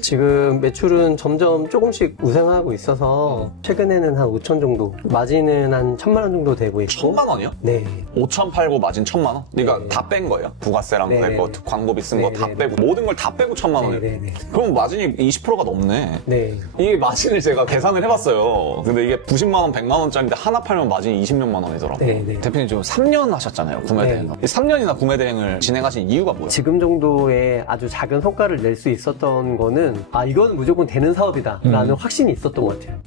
지금 매출은 점점 조금씩 우상하고 있어서 최근에는 한 5천 정도, 마진은 한 1,000만 원 정도 되고 있고. 1,000만 원이요? 네. 5천 팔고 마진 1,000만 원? 그러니까 네. 다 뺀 거예요? 부가세랑 네, 뭐 네. 광고비 쓴 거 다 네, 네, 빼고 모든 걸 다 빼고 1,000만 원이에요? 네네네. 그럼 마진이 20%가 넘네. 네. 이게 마진을 제가 계산을 해봤어요. 근데 이게 90만 원, 100만 원짜리인데 하나 팔면 마진이 20몇만 원이더라고요. 네네. 대표님 지금 3년 하셨잖아요, 구매대행. 네. 3년이나 구매대행을 진행하신 이유가 뭐예요? 지금 정도의 아주 작은 성과를 낼 수 있었던 거는 이건 무조건 되는 사업이다 라는 확신이 있었던 것 같아요.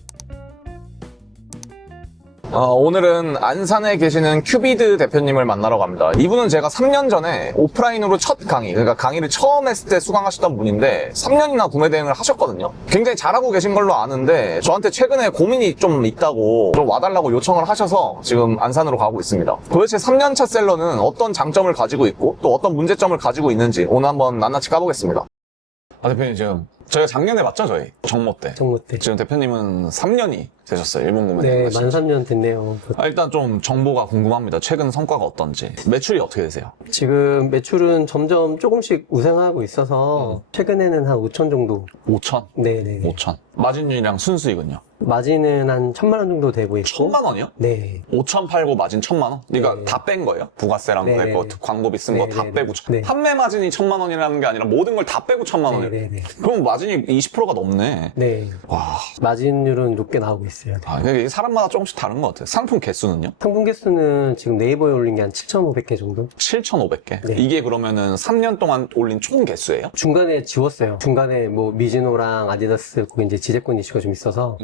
오늘은 안산에 계시는 큐비드 대표님을 만나러 갑니다. 이분은 제가 3년 전에 오프라인으로 첫 강의, 그러니까 강의를 처음 했을 때 수강하셨던 분인데 3년이나 구매 대행을 하셨거든요. 굉장히 잘하고 계신 걸로 아는데 저한테 최근에 고민이 좀 있다고 좀 와달라고 요청을 하셔서 지금 안산으로 가고 있습니다. 도대체 3년차 셀러는 어떤 장점을 가지고 있고 또 어떤 문제점을 가지고 있는지 오늘 한번 낱낱이 까보겠습니다. 대표님 지금 저희가 작년에 봤죠, 저희? 정모 때. 정모 때. 지금 대표님은 3년이 되셨어요, 일본 구매대행 네, 하신 만 지. 3년 됐네요. 일단 좀 정보가 궁금합니다. 최근 성과가 어떤지. 매출이 어떻게 되세요? 지금 매출은 점점 조금씩 우상하고 있어서 최근에는 한 5천 정도. 5천? 네네. 5천. 마진율이랑 순수익은요? 마진은 한 1,000만 원 정도 되고 있고. 1,000만 원이요? 네. 5천 팔고 마진 1,000만 원? 그러니까 네. 다 뺀 거예요? 부가세랑 네, 뭐 네. 광고비 쓴 거 다 네, 빼고. 네. 판매 마진이 1,000만 원이라는 게 아니라 모든 걸 다 빼고 1,000만 원이에요. 네네네. 그럼 마진이 20%가 넘네. 네. 와. 마진율은 높게 나오고 있어요. 이게 사람마다 조금씩 다른 것 같아요. 상품 개수는요? 상품 개수는 지금 네이버에 올린 게 한 7,500개 정도? 7,500개. 네. 이게 그러면은 3년 동안 올린 총 개수예요? 중간에 지웠어요. 중간에 뭐 미즈노랑 아디다스 거기 이제 지재권 이슈가 좀 있어서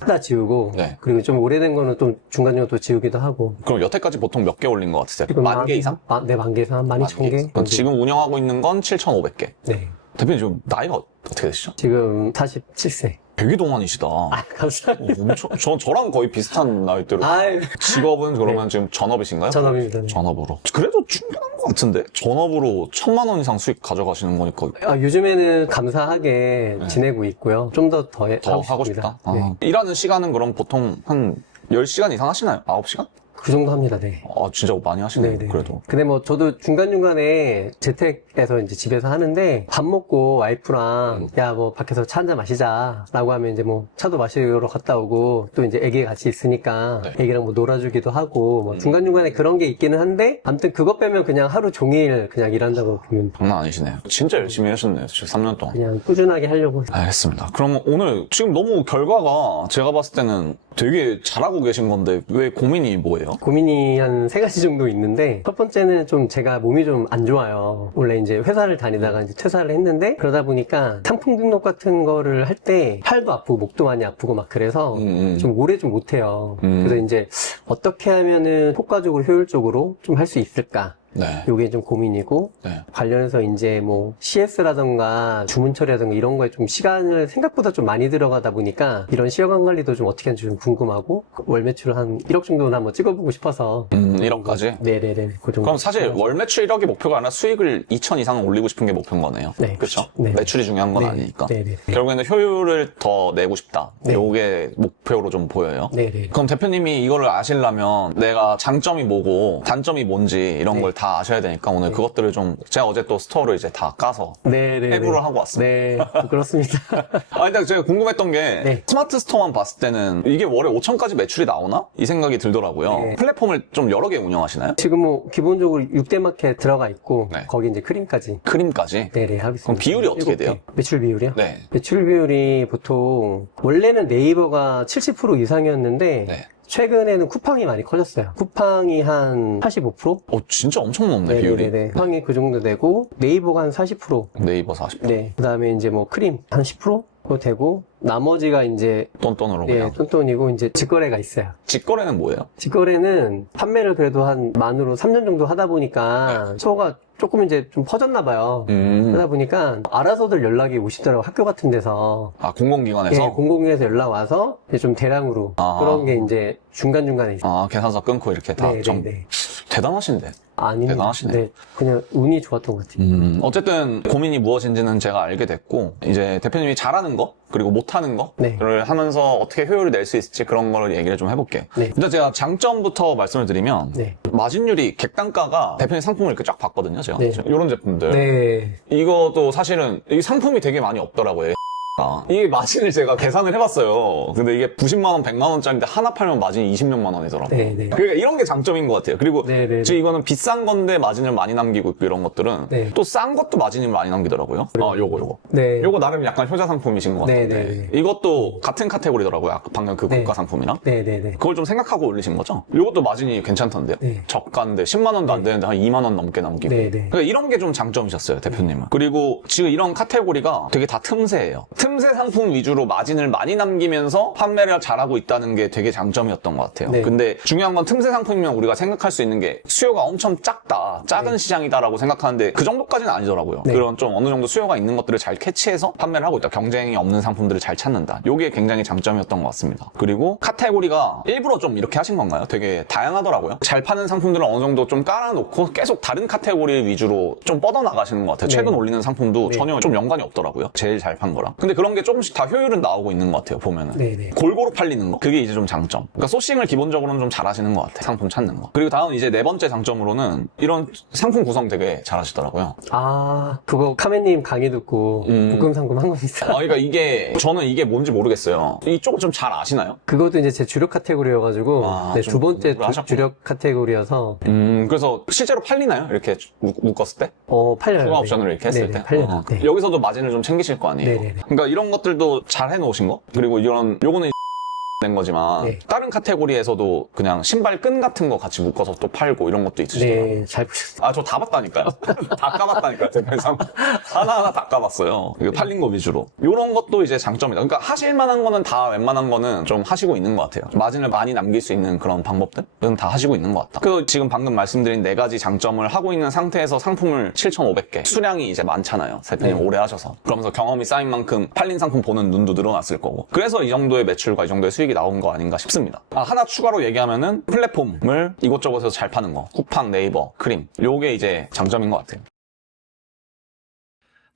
다 지우고 네. 그리고 좀 오래된 거는 또 중간중간 또 지우기도 하고. 그럼 여태까지 보통 몇 개 올린 것 같으세요? 지금 10,000개 이상? 네, 10,000개 이상, 12,000개. 그럼 지금 운영하고 있는 건 7,500개. 네. 대표님 지금 나이가 어떻게 되시죠? 지금 47세. 되게 동안이시다. 감사합니다. 저랑 거의 비슷한 나이대로. 아유. 직업은 그러면 지금 전업이신가요? 전업입니다. 네. 전업으로. 그래도 충분한 것 같은데? 전업으로 1,000만 원 이상 수익 가져가시는 거니까 요즘에는 감사하게 지내고 있고요. 좀 더 더 하고 싶다. 네. 일하는 시간은 그럼 보통 한 10시간 이상 하시나요? 9시간? 그 정도 합니다. 네. 진짜 많이 하시네요. 네네. 그래도. 근데 뭐 저도 중간중간에 재택에서 이제 집에서 하는데 밥 먹고 와이프랑 야 뭐 밖에서 차 한잔 마시자 라고 하면 이제 뭐 차도 마시러 갔다 오고 또 이제 애기가 같이 있으니까 네. 애기랑 뭐 놀아주기도 하고 뭐 중간중간에 그런 게 있기는 한데 아무튼 그것 빼면 그냥 하루 종일 그냥 일한다고 보면 장난 아니시네요. 진짜 열심히 하셨네요. 지금 3년 동안. 그냥 꾸준하게 하려고. 알겠습니다. 그러면 오늘 지금 너무 결과가 제가 봤을 때는 되게 잘하고 계신 건데 왜 고민이 뭐예요? 고민이 한 3가지 정도 있는데 첫 번째는 좀 제가 몸이 좀 안 좋아요. 원래 이제 회사를 다니다가 이제 퇴사를 했는데 그러다 보니까 상품 등록 같은 거를 할 때 팔도 아프고 목도 많이 아프고 막 그래서 좀 오래 좀 못해요. 그래서 이제 어떻게 하면은 효과적으로 효율적으로 좀 할 수 있을까? 네. 요게 좀 고민이고 네. 관련해서 이제 뭐 CS라던가 주문 처리라던가 이런 거에 좀 시간을 생각보다 좀 많이 들어가다 보니까 이런 시간 관리도 좀 어떻게 하는지 좀 궁금하고 월 매출 한 1억 정도는 한번 찍어보고 싶어서 1억까지? 네네네 그 정도. 그럼 사실 월 매출 1억이 목표가 아니라 수익을 2천 이상은 올리고 싶은 게 목표인 거네요. 네, 그렇죠? 네. 매출이 중요한 건 네. 아니니까. 네네. 결국에는 효율을 더 내고 싶다. 네. 요게 목표로 좀 보여요. 네네. 그럼 대표님이 이거를 아시려면 내가 장점이 뭐고 단점이 뭔지 이런 네. 걸 다 아셔야 되니까 오늘 그것들을 좀 제가 어제 또 스토어를 이제 다 까서 네네. 해부를 하고 왔습니다. 네, 그렇습니다. 근데 제가 궁금했던 게 네. 스마트 스토어만 봤을 때는 이게 월에 5천까지 매출이 나오나? 이 생각이 들더라고요. 네. 플랫폼을 좀 여러 개 운영하시나요? 지금 뭐 기본적으로 6대 마켓 들어가 있고 네. 거기 이제 크림까지 크림까지? 네네 하고 있습니다. 그럼 비율이 어떻게 7개. 돼요? 매출 비율이요? 네. 매출 비율이 보통 원래는 네이버가 70% 이상이었는데 네. 최근에는 쿠팡이 많이 커졌어요. 쿠팡이 한 85%? 진짜 엄청 높네, 비율이. 네네네. 쿠팡이 그 정도 되고 네이버가 한 40%. 네이버 40%. 네. 그 다음에 이제 뭐 크림 한 10%? 되고 나머지가 이제 똔똔으로 예, 그냥. 똔똔이고 이제 직거래가 있어요. 직거래는 뭐예요? 직거래는 판매를 그래도 한 만으로 3년 정도 하다 보니까 스토어가 조금 이제 좀 퍼졌나 봐요. 그러다 보니까 알아서들 연락이 오시더라고 학교 같은 데서. 공공기관에서? 예, 공공기관에서 연락 와서 이제 좀 대량으로 그런 게 이제 중간중간에 있어요. 계산서 끊고 이렇게 다 네, 네, 네. 대단하신데. 아닙니다. 대단하시네요. 네, 그냥 운이 좋았던 것 같아요. 어쨌든 고민이 무엇인지는 제가 알게 됐고, 이제 대표님이 잘하는 거, 그리고 못하는 네. 거를 하면서 어떻게 효율을 낼 수 있을지 그런 걸 얘기를 좀 해볼게요. 네. 일단 제가 장점부터 말씀을 드리면, 네. 마진율이 객단가가 대표님 상품을 이렇게 쫙 봤거든요, 제가. 네. 이런 제품들. 네. 이것도 사실은 이 상품이 되게 많이 없더라고요. 이게 마진을 제가 계산을 해봤어요. 근데 이게 90만원, 100만원짜리인데 하나 팔면 마진이 20몇만 원이더라고요. 네, 네. 그러니까 이런 게 장점인 것 같아요. 그리고 네, 네, 지금 이거는 비싼 건데 마진을 많이 남기고 있고 이런 것들은 네. 또 싼 것도 마진을 많이 남기더라고요. 요거. 네. 요거 나름 약간 효자 상품이신 것 네, 같은데 네, 네. 이것도 같은 카테고리더라고요. 아까 방금 그 네. 고가 상품이랑. 네네네. 그걸 좀 생각하고 올리신 거죠? 요것도 마진이 괜찮던데요? 네. 저가인데 10만 원도 안 되는데 한 2만 원 넘게 남기고. 네, 네. 그러니까 이런 게 좀 장점이셨어요, 대표님은. 그리고 지금 이런 카테고리가 되게 다 틈새예요. 틈새 상품 위주로 마진을 많이 남기면서 판매를 잘하고 있다는 게 되게 장점이었던 것 같아요. 네. 근데 중요한 건 틈새 상품이면 우리가 생각할 수 있는 게 수요가 엄청 작다, 작은 네. 시장이다라고 생각하는데 그 정도까지는 아니더라고요. 네. 그런 좀 어느 정도 수요가 있는 것들을 잘 캐치해서 판매를 하고 있다. 경쟁이 없는 상품들을 잘 찾는다. 이게 굉장히 장점이었던 것 같습니다. 그리고 카테고리가 일부러 좀 이렇게 하신 건가요? 되게 다양하더라고요. 잘 파는 상품들을 어느 정도 좀 깔아놓고 계속 다른 카테고리 위주로 좀 뻗어나가시는 것 같아요. 네. 최근 올리는 상품도 네. 전혀 좀 연관이 없더라고요. 제일 잘 판 거랑. 근데 그런 게 조금씩 다 효율은 나오고 있는 것 같아요, 보면은. 네네. 골고루 팔리는 거. 그게 이제 좀 장점. 그러니까 소싱을 기본적으로는 좀 잘하시는 것 같아요. 상품 찾는 거. 그리고 다음 이제 네 번째 장점으로는 이런 상품 구성 되게 잘하시더라고요. 아, 그거 카메님 강의 듣고 묶음 상품 한 겁니다. 그러니까 저는 이게 뭔지 모르겠어요. 이쪽을 좀 잘 아시나요? 그것도 이제 제 주력 카테고리여가지고, 아, 네, 좀 두 번째 공부를 하셨구나. 주력 카테고리여서, 그래서 실제로 팔리나요? 이렇게 묶었을 때? 팔려요. 추가 네. 옵션으로 이렇게 했을 네네, 때? 팔려요. 네. 여기서도 마진을 좀 챙기실 거 아니에요? 네네네. 그러니까 이런 것들도 잘 해놓으신 거? 그리고 요거는 된 거지만 네. 다른 카테고리에서도 그냥 신발 끈 같은 거 같이 묶어서 또 팔고 이런 것도 있으시더라고요. 네, 잘 보셨어요. 저 다 봤다니까요. 다 까봤다니까요. 제가 하나하나 다 까봤어요. 이거 팔린 거 위주로. 이런 것도 이제 장점이다. 그러니까 하실 만한 거는 다 웬만한 거는 좀 하시고 있는 것 같아요. 마진을 많이 남길 수 있는 그런 방법들은 다 하시고 있는 것 같다. 그래서 지금 방금 말씀드린 네 가지 장점을 하고 있는 상태에서 상품을 7,500개. 수량이 이제 많잖아요. 대표님 네. 오래 하셔서. 그러면서 경험이 쌓인 만큼 팔린 상품 보는 눈도 늘어났을 거고. 그래서 이 정도의 매출과 이 정도의 수익이 나온 거 아닌가 싶습니다. 하나 추가로 얘기하면은 플랫폼을 이곳저곳에서 잘 파는 거. 쿠팡, 네이버, 크림. 요게 이제 장점인 것 같아요.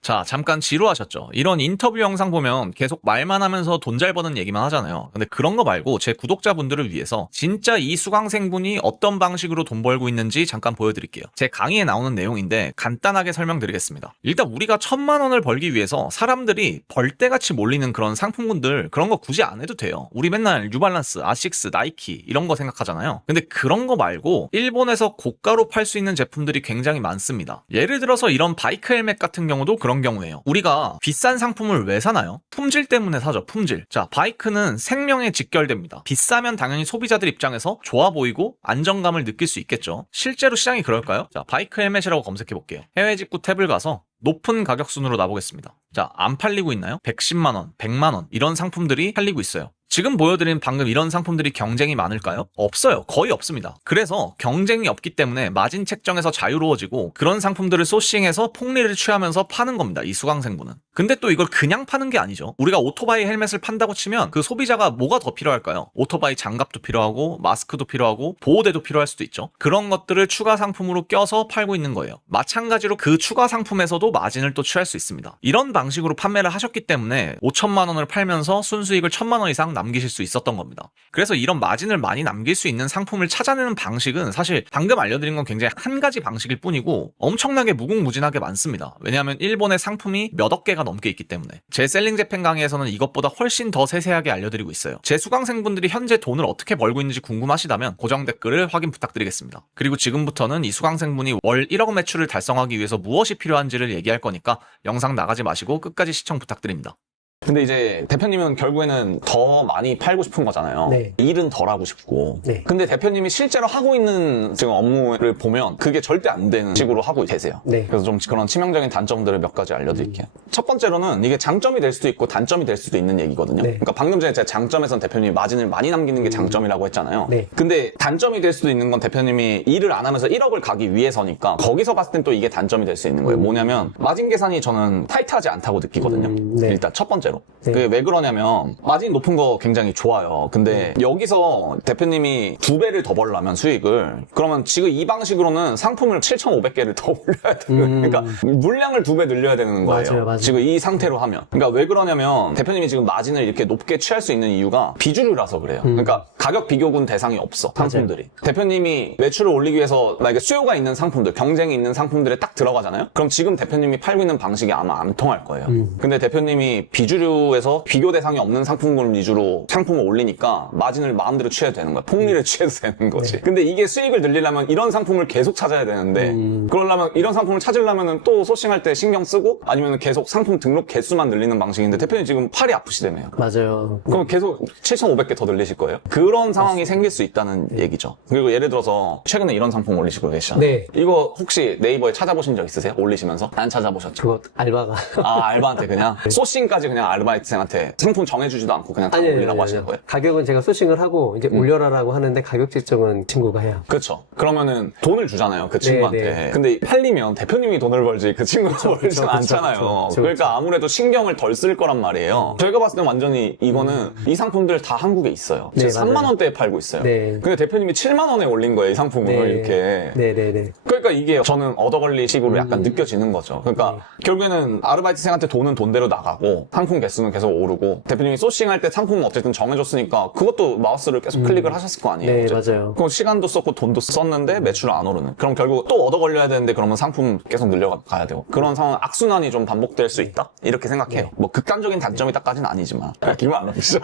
자, 잠깐 지루하셨죠? 이런 인터뷰 영상 보면 계속 말만 하면서 돈 잘 버는 얘기만 하잖아요. 근데 그런 거 말고 제 구독자분들을 위해서 진짜 이 수강생분이 어떤 방식으로 돈 벌고 있는지 잠깐 보여드릴게요. 제 강의에 나오는 내용인데 간단하게 설명드리겠습니다. 일단 우리가 1,000만 원을 벌기 위해서 사람들이 벌떼같이 몰리는 그런 상품군들 그런 거 굳이 안 해도 돼요. 우리 맨날 뉴발란스, 아식스, 나이키 이런 거 생각하잖아요. 근데 그런 거 말고 일본에서 고가로 팔 수 있는 제품들이 굉장히 많습니다. 예를 들어서 이런 바이크 헬멧 같은 경우도 그런 경우예요. 우리가 비싼 상품을 왜 사나요? 품질 때문에 사죠. 품질. 자, 바이크는 생명에 직결됩니다. 비싸면 당연히 소비자들 입장에서 좋아 보이고 안정감을 느낄 수 있겠죠. 실제로 시장이 그럴까요? 자, 바이크 헬멧이라고 검색해 볼게요. 해외 직구 탭을 가서 높은 가격 순으로 나보겠습니다. 자, 안 팔리고 있나요? 110만 원, 100만 원 이런 상품들이 팔리고 있어요. 지금 보여드린 방금 이런 상품들이 경쟁이 많을까요? 없어요. 거의 없습니다. 그래서 경쟁이 없기 때문에 마진 책정에서 자유로워지고 그런 상품들을 소싱해서 폭리를 취하면서 파는 겁니다. 이 수강생분은. 근데 또 이걸 그냥 파는 게 아니죠. 우리가 오토바이 헬멧을 판다고 치면 그 소비자가 뭐가 더 필요할까요? 오토바이 장갑도 필요하고 마스크도 필요하고 보호대도 필요할 수도 있죠. 그런 것들을 추가 상품으로 껴서 팔고 있는 거예요. 마찬가지로 그 추가 상품에서도 마진을 또 취할 수 있습니다. 이런 방식으로 판매를 하셨기 때문에 5천만 원을 팔면서 순수익을 1,000만 원 이상 남기실 수 있었던 겁니다. 그래서 이런 마진을 많이 남길 수 있는 상품을 찾아내는 방식은 사실 방금 알려드린 건 굉장히 한 가지 방식일 뿐이고 엄청나게 무궁무진하게 많습니다. 왜냐하면 일본의 상품이 몇억 개가 넘게 있기 때문에. 제 셀링 재팬 강의에서는 이것보다 훨씬 더 세세하게 알려드리고 있어요. 제 수강생분들이 현재 돈을 어떻게 벌고 있는지 궁금하시다면 고정 댓글을 확인 부탁드리겠습니다. 그리고 지금부터는 이 수강생분이 월 1억 매출을 달성하기 위해서 무엇이 필요한지를 얘기할 거니까 영상 나가지 마시고 끝까지 시청 부탁드립니다. 근데 이제 대표님은 결국에는 더 많이 팔고 싶은 거잖아요. 네. 일은 덜 하고 싶고. 네. 근데 대표님이 실제로 하고 있는 지금 업무를 보면 그게 절대 안 되는 식으로 하고 계세요. 네. 그래서 좀 그런 치명적인 단점들을 몇 가지 알려드릴게요. 첫 번째로는 이게 장점이 될 수도 있고 단점이 될 수도 있는 얘기거든요. 네. 그러니까 방금 전에 제가 장점에서는 대표님이 마진을 많이 남기는 게 장점이라고 했잖아요. 네. 근데 단점이 될 수도 있는 건 대표님이 일을 안 하면서 1억을 가기 위해서니까 거기서 봤을 땐 또 이게 단점이 될 수 있는 거예요. 뭐냐면 마진 계산이 저는 타이트하지 않다고 느끼거든요. 네. 일단 첫 번째로. 번째로. 네. 그게 왜 그러냐면 마진이 높은 거 굉장히 좋아요. 근데 여기서 대표님이 2배를 더 벌려면 수익을 그러면 지금 이 방식으로는 상품을 7,500개를 더 올려야 돼요. 그러니까 물량을 2배 늘려야 되는 거예요. 맞아요. 지금 이 상태로 하면. 그러니까 왜 그러냐면 대표님이 지금 마진을 이렇게 높게 취할 수 있는 이유가 비주류라서 그래요. 그러니까 가격 비교군 대상이 없어. 상품들이. 대표님이 매출을 올리기 위해서 만약에 수요가 있는 상품들, 경쟁이 있는 상품들에 딱 들어가잖아요. 그럼 지금 대표님이 팔고 있는 방식이 아마 안 통할 거예요. 근데 대표님이 비주류에서 비교 대상이 없는 상품군 위주로 상품을 올리니까 마진을 마음대로 취해도 되는 거야. 폭리를 취해도 되는 거지. 근데 이게 수익을 늘리려면 이런 상품을 계속 찾아야 되는데 그러려면 이런 상품을 찾으려면 또 소싱할 때 신경 쓰고 아니면 계속 상품 등록 개수만 늘리는 방식인데 대표님 지금 팔이 아프시다며요. 맞아요. 그럼 계속 7,500개 더 늘리실 거예요? 그런 상황이 생길 수 있다는 얘기죠. 그리고 예를 들어서 최근에 이런 상품 올리시고 계시잖아요. 네. 이거 혹시 네이버에 찾아보신 적 있으세요? 올리시면서? 안 찾아보셨죠? 그거 알바가. 아, 알바한테 그냥? 소싱까지 그냥 아르바이트생한테 상품 정해주지도 않고 그냥 다 아니요, 올리라고 하시는 거예요? 가격은 제가 소싱을 하고 이제 올려라라고 하는데 가격 책정은 친구가 해요. 그렇죠. 그러면은 돈을 주잖아요. 그 친구한테. 네. 근데 팔리면 대표님이 돈을 벌지 그 친구가 벌진 않잖아요. 그쵸. 그러니까 아무래도 신경을 덜 쓸 거란 말이에요. 저희가 봤을 땐 완전히 이거는 이 상품들 다 한국에 있어요. 네, 지금 3만 맞아요. 원대에 팔고 있어요. 네. 근데 대표님이 7만 원에 올린 거예요. 이 상품을 이렇게. 네네네. 그러니까 이게 저는 얻어걸리식으로 약간 느껴지는 거죠. 그러니까 결국에는 아르바이트생한테 돈은 돈대로 나가고 상품 개수는 계속 오르고 대표님이 소싱할 때 상품은 어쨌든 정해줬으니까 그것도 마우스를 계속 클릭을 하셨을 거 아니에요. 네, 어쨌든. 맞아요. 그럼 시간도 썼고 돈도 썼는데 매출은 안 오르는. 그럼 결국 또 얻어걸려야 되는데 그러면 상품 계속 늘려가야 되고 그런 상황 악순환이 좀 반복될 수 있다? 이렇게 생각해요. 뭐 극단적인 단점이다까지는 아니지만. 기분 안 나쁘시죠?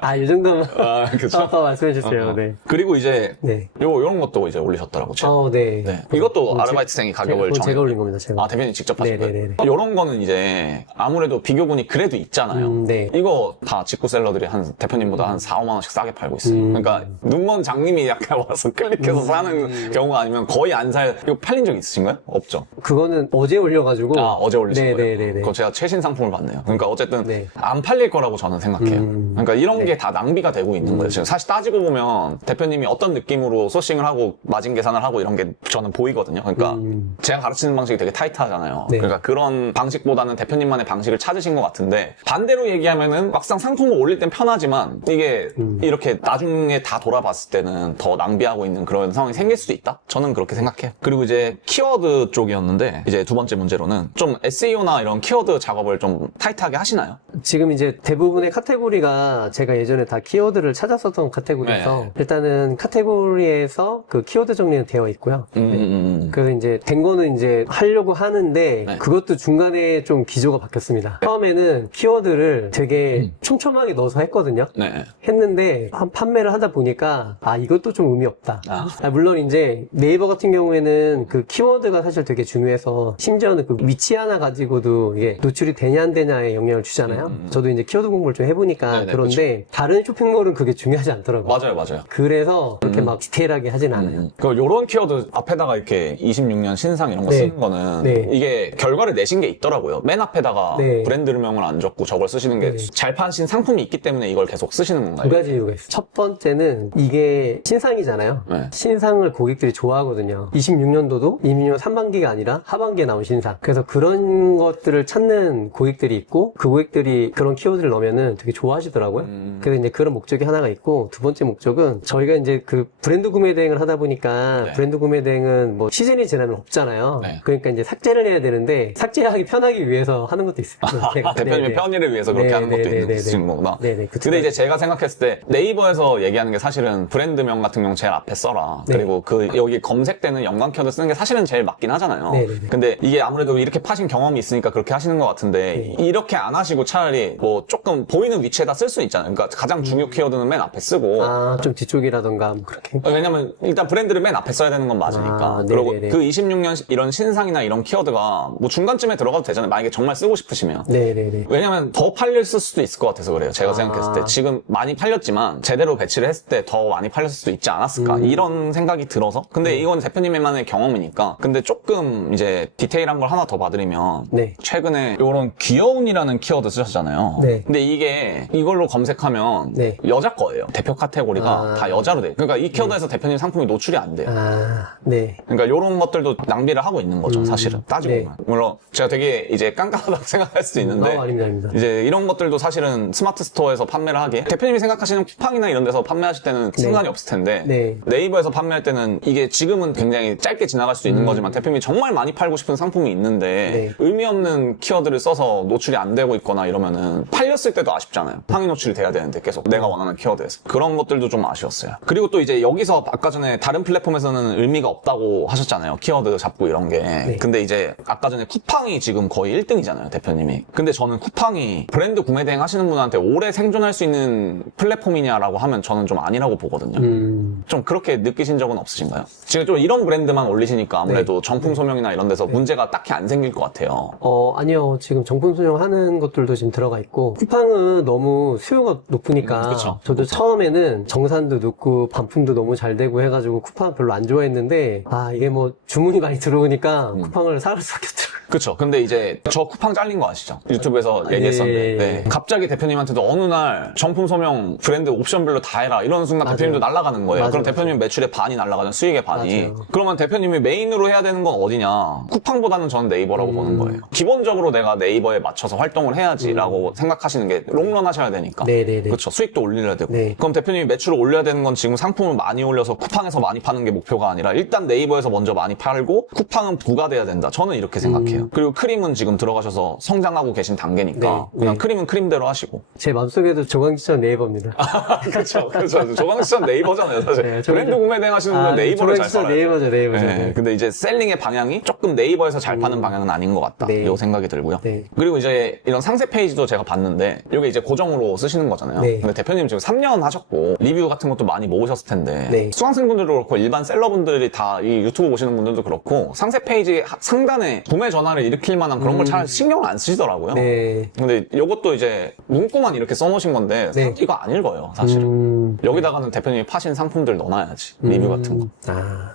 아, 이 정도면. 그쵸. 말씀해 주세요. 네. 그리고 이제 네. 요런 것도 이제 올리셨더라고. 네. 네. 이것도 아르바이트생이 가격을 제가 올린 겁니다, 제가. 아, 대표님 직접 하신 거예요? 네네네. 이런 거는 이제 아무래도 비교군이 그래도 있잖아요. 네. 이거 다 직구셀러들이 한 대표님보다 한 4, 5만 원씩 싸게 팔고 있어요. 그러니까 눈먼 장님이 약간 와서 클릭해서 사는 경우가 아니면 거의 안 사요. 이거 팔린 적 있으신가요? 없죠. 그거는 어제 올려가지고. 아, 어제 올리신 거예요? 네네네. 그거 제가 최신 상품을 봤네요. 그러니까 어쨌든 네. 안 팔릴 거라고 저는 생각해요. 그러니까 이런 게 다 낭비가 되고 있는 거예요. 지금 사실 따지고 보면 대표님이 어떤 느낌으로 소싱을 하고 마진 계산을 하고 이런 게 저는 보이거든요. 그러니까 제가 가르치는 방식이 되게 타이트하잖아요. 네. 그러니까 그런 방식보다는 대표님만의 방식을 찾으신 것 같은데 반대로 얘기하면은 막상 상품을 올릴 땐 편하지만 이게 이렇게 나중에 다 돌아봤을 때는 더 낭비하고 있는 그런 상황이 생길 수도 있다? 저는 그렇게 생각해요. 그리고 이제 키워드 쪽이었는데 이제 두 번째 문제로는 좀 SEO나 이런 키워드 작업을 좀 타이트하게 하시나요? 지금 이제 대부분의 카테고리가 제가 예전에 다 키워드를 찾았었던 카테고리여서 네. 일단은 카테고리에서 그 키워드 정리는 되어 있고요. 그래서 이제 된 거는 이제 하려고 하는데 네. 그것도 중간에 좀 기조가 바뀌었습니다. 처음에는 키워드를 되게 촘촘하게 넣어서 했거든요. 네. 했는데 판매를 하다 보니까 이것도 좀 의미 없다. 물론 이제 네이버 같은 경우에는 그 키워드가 사실 되게 중요해서 심지어는 그 위치 하나 가지고도 이게 노출이 되냐 안 되냐에 영향을 주잖아요. 저도 이제 키워드 공부를 좀 해보니까 네네, 그런데 다른 쇼핑몰은 그게 중요하지 않더라고요. 맞아요. 그래서 그렇게 막 디테일하게 하진 않아요. 요런 키워드 앞에다가 이렇게 26년 신상 이런 거 네. 쓰는 거는 네. 이게 결과를 내신 게 있더라고요. 맨 앞에다가 네. 브랜드명을 안 적고 저걸 쓰시는 게 잘 파신 상품이 있기 때문에 이걸 계속 쓰시는 건가요? 두 가지 이유가 있어요. 첫 번째는 이게 신상이잖아요. 네. 신상을 고객들이 좋아하거든요. 26년도도 26년 상반기가 아니라 하반기에 나온 신상. 그래서 그런 것들을 찾는 고객들이 있고 그 고객들이 그런 키워드를 넣으면은 되게 좋아하시더라고요. 그래서 이제 그런 목적이 하나가 있고 두 번째 목적은 저희가 이제 그 브랜드 구매 대행을 하다 보니까 네. 브랜드 구매 대행은 뭐 시즌이 지나면 없잖아요. 네. 그러니까 이제 삭제를 해야 되는데 삭제하기 편하기 위해서 하는 것도 있어요. 제가. 대표님의 네네. 편의를 위해서 그렇게 하는 것도 네네네네. 있는 거구나. 네네. 그 근데 이제 제가 생각했을 때 네이버에서 얘기하는 게 사실은 브랜드명 같은 경우 제일 앞에 써라. 네. 그리고 그 여기 검색되는 연관 키워드 쓰는 게 사실은 제일 맞긴 하잖아요. 네네네. 근데 이게 아무래도 이렇게 파신 경험이 있으니까 그렇게 하시는 것 같은데 이렇게 안 하시고 차라리 뭐 조금 보이는 위치에다 쓸 수 있잖아요. 그러니까 가장 중요 키워드는 맨 앞에 쓰고 좀 뒤쪽이라던가 뭐 그렇게. 왜냐면 일단 브랜드를 맨 앞에 써야 되는 건 맞으니까. 그리고 네네네. 그 26년 이런 신상이나 이런 키워드가 뭐 중간쯤에 들어가도 되잖아요. 만약에 정말 쓰고 싶으시면. 네네네. 왜냐면 더 팔렸을 수도 있을 것 같아서 그래요. 제가 생각했을 때. 지금 많이 팔렸지만 제대로 배치를 했을 때 더 많이 팔렸을 수도 있지 않았을까. 이런 생각이 들어서. 근데 이건 대표님만의 경험이니까. 근데 조금 이제 디테일한 걸 하나 더 봐드리면. 네. 최근에 이런 귀여운이라는 키워드 쓰셨잖아요. 네. 근데 이게 이걸로 검색하면 네. 여자 거예요. 대표 카테고리가 다 여자로 돼요. 그러니까 이 키워드에서 대표님 상품이 노출이 안 돼요. 네. 그러니까 이런 것들도 낭비를 하고 있는 거죠, 사실은. 따지고 네. 보면. 물론 제가 되게 이제 깐깐하다고 생각할 수도 있는데 아닙니다. 이제 이런 것들도 사실은 스마트 스토어에서 판매를 하기에 대표님이 생각하시는 쿠팡이나 이런 데서 판매하실 때는 상관이 없을 텐데 네. 네이버에서 판매할 때는 이게 지금은 굉장히 짧게 지나갈 수 있는 거지만 대표님이 정말 많이 팔고 싶은 상품이 있는데 네. 의미 없는 키워드를 써서 노출이 안 되고 있거나 이러면은 팔렸을 때도 아쉽잖아요. 상위 노출이 돼야 되는데 계속 내가 원하는 키워드에서 그런 것들도 좀 아쉬웠어요. 그리고 또 이제 여기서 아까 전에 다른 플랫폼에서는 의미가 없다고 하셨잖아요. 키워드 잡고 이런 게. 네. 근데 이제 아까 전에 쿠팡이 지금 거의 1등이잖아요, 대표님이. 근데 저는 쿠팡이 브랜드 구매 대행 하시는 분한테 오래 생존할 수 있는 플랫폼이냐라고 하면 저는 좀 아니라고 보거든요. 좀 그렇게 느끼신 적은 없으신가요? 지금 좀 이런 브랜드만 올리시니까 아무래도 정품 소명이나 이런 데서 문제가 딱히 안 생길 것 같아요. 아니요. 지금 정품 수정하는 것들도 지금 들어가 있고, 쿠팡은 너무 수요가 높으니까, 그쵸. 저도 처음에는 정산도 높고, 반품도 너무 잘 되고 해가지고, 쿠팡 별로 안 좋아했는데, 이게 뭐, 주문이 많이 들어오니까, 쿠팡을 사갈 수밖에 없더라고요. 그쵸. 근데 이제 저 쿠팡 잘린 거 아시죠? 유튜브에서 얘기했었는데. 예. 네. 갑자기 대표님한테도 어느 날 정품 소명 브랜드 옵션별로 다 해라. 이런 순간 맞아요. 대표님도 날아가는 거예요. 맞아요. 그럼 대표님 매출의 반이 날아가잖아요. 수익의 반이. 맞아요. 그러면 대표님이 메인으로 해야 되는 건 어디냐? 쿠팡보다는 저는 네이버라고 보는 거예요. 기본적으로 내가 네이버에 맞춰서 활동을 해야지라고 생각하시는 게 롱런 하셔야 되니까. 네네네. 그렇죠. 수익도 올려야 되고. 네. 그럼 대표님이 매출을 올려야 되는 건 지금 상품을 많이 올려서 쿠팡에서 많이 파는 게 목표가 아니라 일단 네이버에서 먼저 많이 팔고 쿠팡은 부가돼야 된다. 저는 이렇게 생각해요. 그리고 크림은 지금 들어가셔서 성장하고 계신 단계니까 네. 그냥 네. 크림은 크림대로 하시고. 제 마음속에도 조광지처럼 네이버입니다. 그렇죠. 그렇죠. 조광시선 네이버잖아요, 사실. 네, 브랜드 구매 대행 하시는 분은 네이버를 잘 조광지처럼 팔아요. 네이버죠, 네이버죠. 네, 네. 근데 이제 셀링의 방향이 조금 네이버에서 잘 파는 방향은 아닌 것 같다. 네. 이 생각이 들고요. 네. 그리고 이제 이런 상세 페이지도 제가 봤는데 이게 이제 고정으로 쓰시는 거잖아요. 네. 근데 대표님 지금 3년 하셨고 리뷰 같은 것도 많이 모으셨을 텐데 네. 수강생분들도 그렇고 일반 셀러분들이 다 이 유튜브 보시는 분들도 그렇고 상세 페이지 상단에 구매 전화를 일으킬 만한 그런 걸 잘 신경을 안 쓰시더라고요. 네. 근데 이것도 이제 문구만 이렇게 써놓으신 건데 네. 이거 안 읽어요, 사실은. 여기다가는 대표님이 파신 상품들 넣어놔야지. 리뷰 같은 거.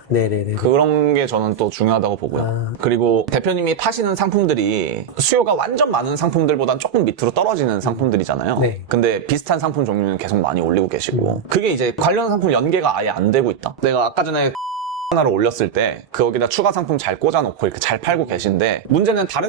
네네네. 그런 게 저는 또 중요하다고 보고요. 그리고 대표님이 파시는 상품들이 수요가 완전 많은 상품들보단 조금 밑으로 떨어지는 상품들이잖아요. 네. 근데 비슷한 상품 종류는 계속 많이 올리고 계시고 그게 이제 관련 상품 연계가 아예 안 되고 있다. 내가 아까 전에 하나를 올렸을 때 거기다 추가 상품 잘 꽂아놓고 이렇게 잘 팔고 계신데 문제는 다른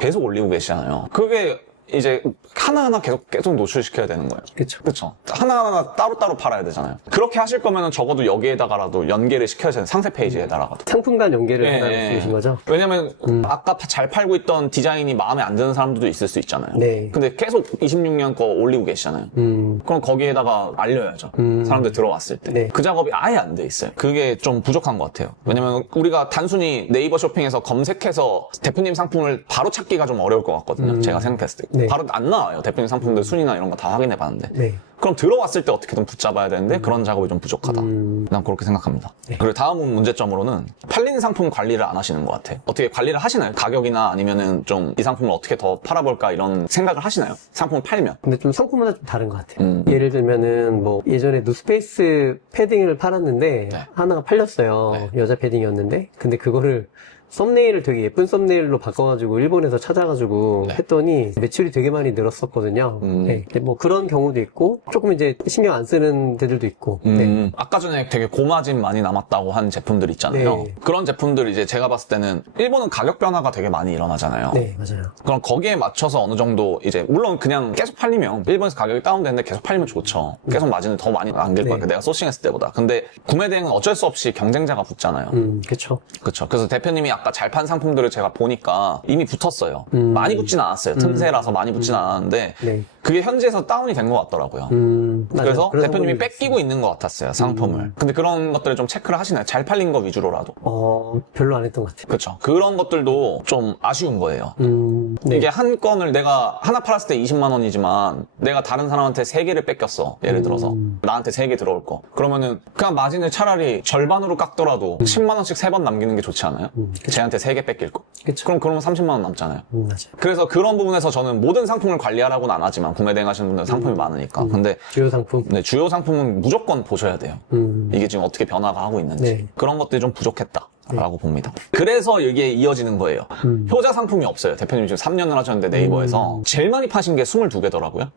계속 올리고 계시잖아요. 그게 이제 하나하나 계속 노출시켜야 되는 거예요. 그쵸. 그렇죠. 하나하나 따로따로 팔아야 되잖아요. 그렇게 하실 거면은 적어도 여기에다가라도 연계를 시켜야 되는 상세 페이지에다가도. 상품 간 연계를 예, 하다고 예. 쓰신 거죠? 왜냐면 아까 잘 팔고 있던 디자인이 마음에 안 드는 사람들도 있을 수 있잖아요. 네. 근데 계속 26년 거 올리고 계시잖아요. 그럼 거기에다가 알려야죠. 사람들 들어왔을 때. 네. 그 작업이 아예 안 돼 있어요. 그게 좀 부족한 것 같아요. 왜냐면 우리가 단순히 네이버 쇼핑에서 검색해서 대표님 상품을 바로 찾기가 좀 어려울 것 같거든요. 제가 생각했을 때. 네. 바로 안 나와요. 대표님 상품들 순위나 이런 거 다 확인해 봤는데. 네. 그럼 들어왔을 때 어떻게든 붙잡아야 되는데 그런 작업이 좀 부족하다. 난 그렇게 생각합니다. 그리고 다음 문제점으로는 팔린 상품 관리를 안 하시는 것 같아요. 어떻게 관리를 하시나요? 가격이나 아니면은 좀 이 상품을 어떻게 더 팔아볼까 이런 생각을 하시나요? 상품을 팔면. 근데 좀 상품마다 좀 다른 것 같아요. 예를 들면은 뭐 예전에 노스페이스 패딩을 팔았는데 네. 하나가 팔렸어요. 네. 여자 패딩이었는데 근데 그거를 썸네일을 되게 예쁜 썸네일로 바꿔가지고 일본에서 찾아가지고 네. 했더니 매출이 되게 많이 늘었었거든요. 네. 근데 뭐 그런 경우도 있고 조금 이제 신경 안 쓰는 데들도 있고. 네. 아까 전에 되게 고마진 많이 남았다고 한 제품들 있잖아요. 네. 그런 제품들 이제 제가 봤을 때는 일본은 가격 변화가 되게 많이 일어나잖아요. 네, 맞아요. 그럼 거기에 맞춰서 어느 정도 이제 물론 그냥 계속 팔리면 일본에서 가격이 다운되는데 계속 팔리면 좋죠. 계속 마진을 더 많이 남길 거야. 네. 내가 소싱했을 때보다. 근데 구매 대행은 어쩔 수 없이 경쟁자가 붙잖아요. 그쵸. 그렇죠. 그래서 대표님이 아까 잘 판 상품들을 제가 보니까 이미 붙었어요. 많이 붙진 않았어요. 틈새라서 많이 붙진 않았는데 네. 그게 현지에서 다운이 된 것 같더라고요. 맞아요. 그래서 그런 대표님이 상품이 뺏기고 있는 것 같았어요. 상품을. 근데 그런 것들을 좀 체크를 하시나요? 잘 팔린 거 위주로라도. 별로 안 했던 것 같아요. 그렇죠. 그런 것들도 좀 아쉬운 거예요. 네. 이게 한 건을 내가 하나 팔았을 때 20만 원이지만 내가 다른 사람한테 3개를 뺏겼어. 예를 들어서 나한테 3개 들어올 거. 그러면은 그냥 마진을 차라리 절반으로 깎더라도 10만 원씩 3번 남기는 게 좋지 않아요? 쟤한테 3개 뺏길 거. 그쵸. 그러면 30만 원 남잖아요. 맞아요. 그래서 그런 부분에서 저는 모든 상품을 관리하라고는 안 하지만 구매 대행 하시는 분들은 상품이 많으니까. 근데 주요 상품. 네, 주요 상품은 무조건 보셔야 돼요. 이게 지금 어떻게 변화가 하고 있는지. 네. 그런 것들이 좀 부족했다. 라고 봅니다. 그래서 여기에 이어지는 거예요. 효자 상품이 없어요. 대표님 지금 3년을 하셨는데 네이버에서 제일 많이 파신 게 22개더라고요.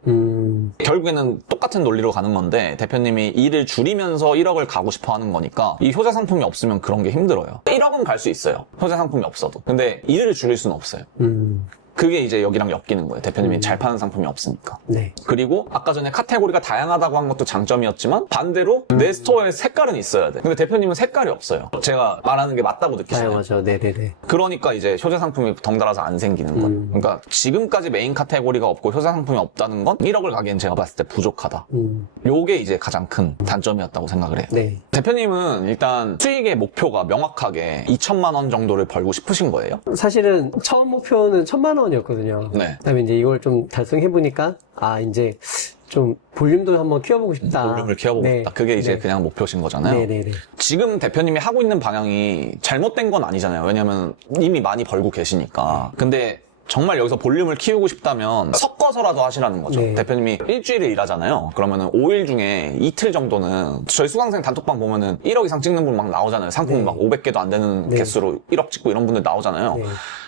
결국에는 똑같은 논리로 가는 건데 대표님이 일을 줄이면서 1억을 가고 싶어 하는 거니까 이 효자 상품이 없으면 그런 게 힘들어요. 1억은 갈 수 있어요. 효자 상품이 없어도. 근데 일을 줄일 수는 없어요. 그게 이제 여기랑 엮이는 거예요. 대표님이 잘 파는 상품이 없으니까. 네. 그리고 아까 전에 카테고리가 다양하다고 한 것도 장점이었지만 반대로 내 스토어에 색깔은 있어야 돼. 근데 대표님은 색깔이 없어요. 제가 말하는 게 맞다고 느끼시나요? 다양하죠. 네네네. 그러니까 이제 효자 상품이 덩달아서 안 생기는 거예요. 그러니까 지금까지 메인 카테고리가 없고 효자 상품이 없다는 건 1억을 가기엔 제가 봤을 때 부족하다. 요게 이제 가장 큰 단점이었다고 생각을 해요. 네. 대표님은 일단 수익의 목표가 명확하게 2천만 원 정도를 벌고 싶으신 거예요? 사실은 처음 목표는 1,000만 원이었거든요. 네. 그다음에 이제 이걸 좀 달성해보니까, 이제 좀 볼륨도 한번 키워보고 싶다. 볼륨을 키워보고 네. 싶다. 그게 이제 네. 그냥 목표신 거잖아요. 네네네. 지금 대표님이 하고 있는 방향이 잘못된 건 아니잖아요. 왜냐면 이미 많이 벌고 계시니까. 근데 정말 여기서 볼륨을 키우고 싶다면 섞어서라도 하시라는 거죠. 네. 대표님이 일주일에 일하잖아요. 그러면은 5일 중에 이틀 정도는 저희 수강생 단톡방 보면은 1억 이상 찍는 분 막 나오잖아요. 상품 네. 막 500개도 안 되는 네. 개수로 1억 찍고 이런 분들 나오잖아요. 네.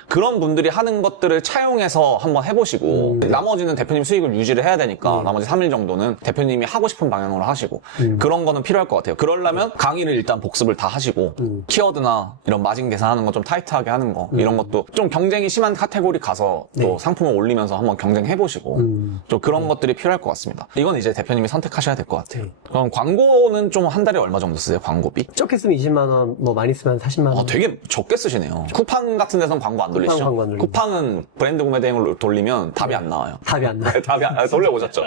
그런 분들이 하는 것들을 차용해서 한번 해보시고 나머지는 대표님 수익을 유지를 해야 되니까 나머지 3일 정도는 대표님이 하고 싶은 방향으로 하시고 그런 거는 필요할 것 같아요. 그러려면 강의를 일단 복습을 다 하시고 키워드나 이런 마진 계산하는 거 좀 타이트하게 하는 거 이런 것도 좀 경쟁이 심한 카테고리 가서 또 네. 상품을 올리면서 한번 경쟁해보시고 좀 그런 것들이 필요할 것 같습니다. 이건 이제 대표님이 선택하셔야 될 것 같아요. 네. 그럼 광고는 좀 한 달에 얼마 정도 쓰세요? 광고비? 적게 쓰면 20만 원, 뭐 많이 쓰면 40만 원. 되게 적게 쓰시네요. 쿠팡 같은 데선 광고 안 돌리시죠? 광고 안 돌립니다. 쿠팡은 브랜드 구매 대행을 돌리면 답이 안 나와요. 답이 안 나요. 답이 돌려보셨죠?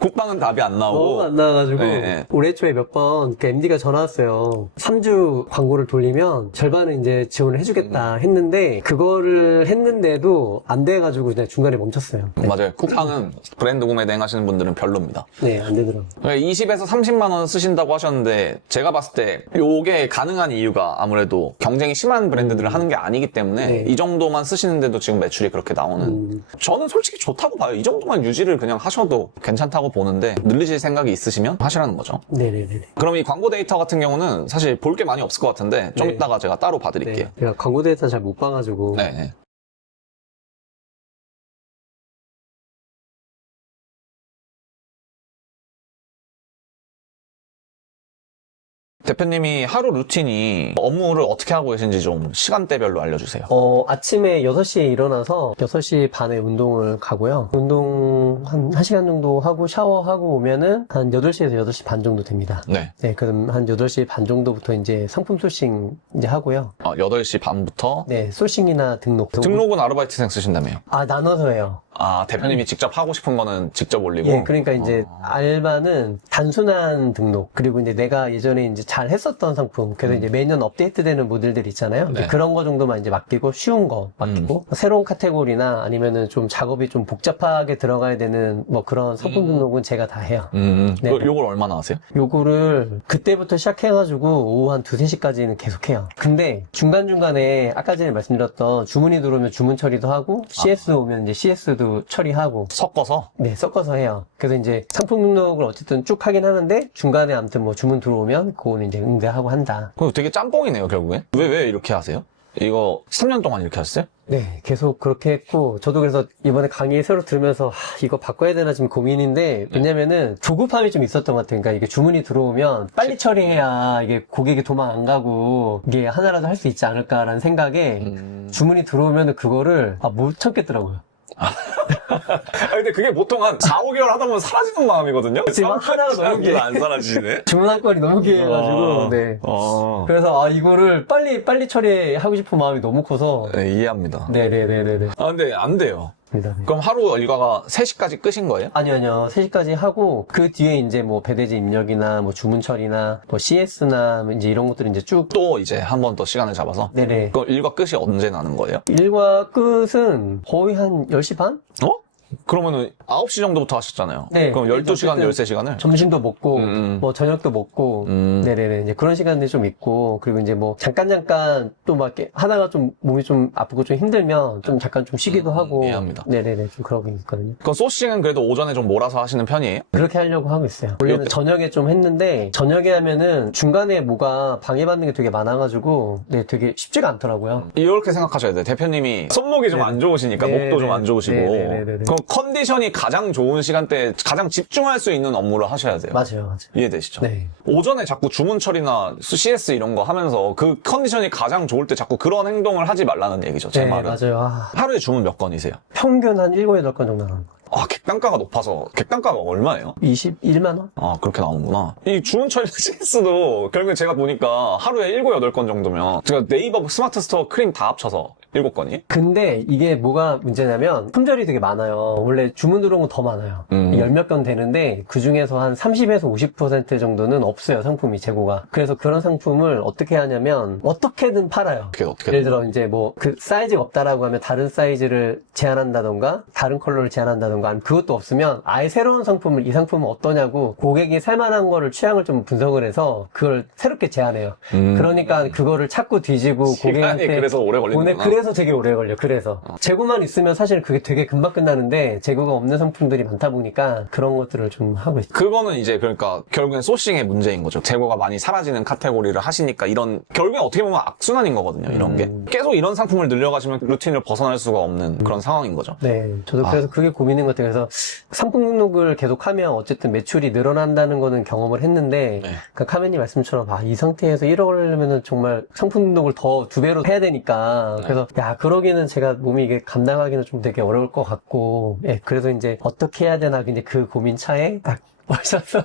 쿠팡은 답이 안 나오고. 너무 안 나와가지고 네, 네. 올해 초에 몇 번 그 MD가 전화 왔어요. 3주 광고를 돌리면 절반은 이제 지원을 해주겠다 했는데 그거를 했는데도 안 돼가지고 그냥 중간에 멈췄어요. 맞아요. 쿠팡은 브랜드 구매 대행 하시는 분들은 별로입니다. 네, 안 되더라고요. 20에서 30만 원 쓰신다고 하셨는데 제가 봤을 때 요게 가능한 이유가 아무래도 경쟁이 심한 브랜드들을 하는 게 아니기 때문에 네. 이 정도만 쓰시는데도 지금 매출이 그렇게 나오는 저는 솔직히 좋다고 봐요. 이 정도만 유지를 그냥 하셔도 괜찮다고 보는데 늘리실 생각이 있으시면 하시라는 거죠. 네네네. 그럼 이 광고 데이터 같은 경우는 사실 볼 게 많이 없을 것 같은데 좀 네. 이따가 제가 따로 봐드릴게요. 네. 제가 광고 데이터 잘 못 봐가지고. 네. 네. 대표님이 하루 루틴이 업무를 어떻게 하고 계신지 좀 시간대별로 알려주세요. 아침에 6시에 일어나서 6시 반에 운동을 가고요. 운동 한 1시간 정도 하고 샤워하고 오면은 한 8시에서 8시 반 정도 됩니다. 네. 네, 그럼 한 8시 반 정도부터 이제 상품 소싱 이제 하고요. 8시 반부터 네, 소싱이나 등록. 등록은 아르바이트생 쓰신다며요? 나눠서 해요. 대표님이 직접 하고 싶은 거는 직접 올리고? 예, 그러니까 이제 알바는 단순한 등록, 그리고 이제 내가 예전에 이제 잘 했었던 상품, 그래서 이제 매년 업데이트되는 모델들 있잖아요. 이제 네. 그런 거 정도만 이제 맡기고 쉬운 거 맡기고 새로운 카테고리나 아니면은 좀 작업이 좀 복잡하게 들어가야 되는 뭐 그런 상품 등록은 제가 다 해요. 네. 요걸 얼마나 하세요? 요거를 그때부터 시작해가지고 오후 한 2, 3시까지는 계속 해요. 근데 중간중간에 아까 전에 말씀드렸던 주문이 들어오면 주문 처리도 하고 CS 오면 이제 CS도 처리하고 섞어서? 네, 섞어서 해요. 그래서 이제 상품 등록을 어쨌든 쭉 하긴 하는데 중간에 아무튼 뭐 주문 들어오면 그거는 이제 응대하고 한다. 그럼 되게 짬뽕이네요, 결국엔. 왜 이렇게 하세요? 이거 3년 동안 이렇게 하셨어요? 네, 계속 그렇게 했고 저도 그래서 이번에 강의 새로 들으면서 이거 바꿔야 되나 지금 고민인데 왜냐면은 조급함이 좀 있었던 것 같아요. 그러니까 이게 주문이 들어오면 빨리 처리해야 이게 고객이 도망 안 가고 이게 하나라도 할 수 있지 않을까라는 생각에 주문이 들어오면은 그거를 못 참겠더라고요. 근데 그게 보통 한 4, 5개월 하다 보면 사라지는 마음이거든요? 지금 하나가 너무 길. 안 사라지네? 주문할 건이 너무 귀해가지고 네. 그래서 이거를 빨리 처리하고 싶은 마음이 너무 커서 네, 이해합니다. 네네네네네. 근데 안 돼요. 네. 그럼 하루 일과가 3시까지 끝인 거예요? 아니요. 3시까지 하고, 그 뒤에 이제 뭐 배대지 입력이나 뭐 주문 처리나 뭐 CS나 이제 이런 것들을 이제 쭉. 또 이제 한 번 더 시간을 잡아서? 네네. 그럼 일과 끝이 언제 나는 거예요? 일과 끝은 거의 한 10시 반? 그러면은 9시 정도부터 하셨잖아요. 네. 그럼 12시간, 어쨌든 13시간을? 점심도 먹고, 뭐 저녁도 먹고, 음. 네네네. 이제 그런 시간들이 좀 있고, 그리고 이제 뭐 잠깐 또 막 이렇게 하다가 좀 몸이 좀 아프고 좀 힘들면 좀 잠깐 좀 쉬기도 하고. 이해합니다. 네네네. 좀 그러고 있거든요. 그럼 소싱은 그래도 오전에 좀 몰아서 하시는 편이에요? 그렇게 하려고 하고 있어요. 원래는 저녁에 좀 했는데, 저녁에 하면은 중간에 뭐가 방해받는 게 되게 많아가지고, 네, 되게 쉽지가 않더라고요. 이렇게 생각하셔야 돼요. 대표님이 손목이 좀 안 좋으시니까 네, 목도 좀 네. 안 좋으시고 네, 네, 네, 네. 그럼 컨디션이 가장 좋은 시간대에 가장 집중할 수 있는 업무를 하셔야 돼요. 맞아요. 이해되시죠? 네. 오전에 자꾸 주문 처리나 CS 이런 거 하면서 그 컨디션이 가장 좋을 때 자꾸 그런 행동을 하지 말라는 얘기죠. 제 네, 말은. 맞아요. 하루에 주문 몇 건이세요? 평균 한 7, 8건 정도 나오는 거. 객단가가 높아서 객단가가 얼마예요? 21만 원? 그렇게 나오는구나. 이 주문 처리 CS도 결국에 제가 보니까 하루에 7, 8건 정도면 제가 네이버 스마트 스토어 크림 다 합쳐서 7건이? 근데 이게 뭐가 문제냐면 품절이 되게 많아요. 원래 주문 들어온 건 더 많아요. 10몇 건 되는데 그 중에서 한 30에서 50% 정도는 없어요. 상품이 재고가. 그래서 그런 상품을 어떻게 하냐면 어떻게든 팔아요. 어떻게 예를 들어 이제 뭐 그 사이즈가 없다라고 하면 다른 사이즈를 제한한다던가 다른 컬러를 제한한다던가 아니면 그것도 없으면 아예 새로운 상품을 이 상품은 어떠냐고 고객이 살만한 거를 취향을 좀 분석을 해서 그걸 새롭게 제안해요. 그러니까 그거를 찾고 뒤지고 시간이 고객한테 그래서 오래 걸리는구나. 그래서 되게 오래 걸려. 그래서 재고만 있으면 사실 그게 되게 금방 끝나는데 재고가 없는 상품들이 많다 보니까 그런 것들을 좀 하고 있어요. 그거는 이제 그러니까 결국엔 소싱의 문제인 거죠. 재고가 많이 사라지는 카테고리를 하시니까 이런 결국엔 어떻게 보면 악순환인 거거든요. 이런 게 계속 이런 상품을 늘려가시면 루틴을 벗어날 수가 없는 그런 상황인 거죠. 네, 저도 그래서 그게 고민인 것 같아요. 그래서 상품 등록을 계속하면 어쨌든 매출이 늘어난다는 거는 경험을 했는데 그 카멘님 말씀처럼 이 상태에서 1억 하려면은 정말 상품 등록을 더 2배로 해야 되니까 그래서 야 그러기는 제가 몸이 이게 감당하기는 좀 되게 어려울 것 같고 그래서 이제 어떻게 해야 되나 이제 그 고민 차에 딱 오셔서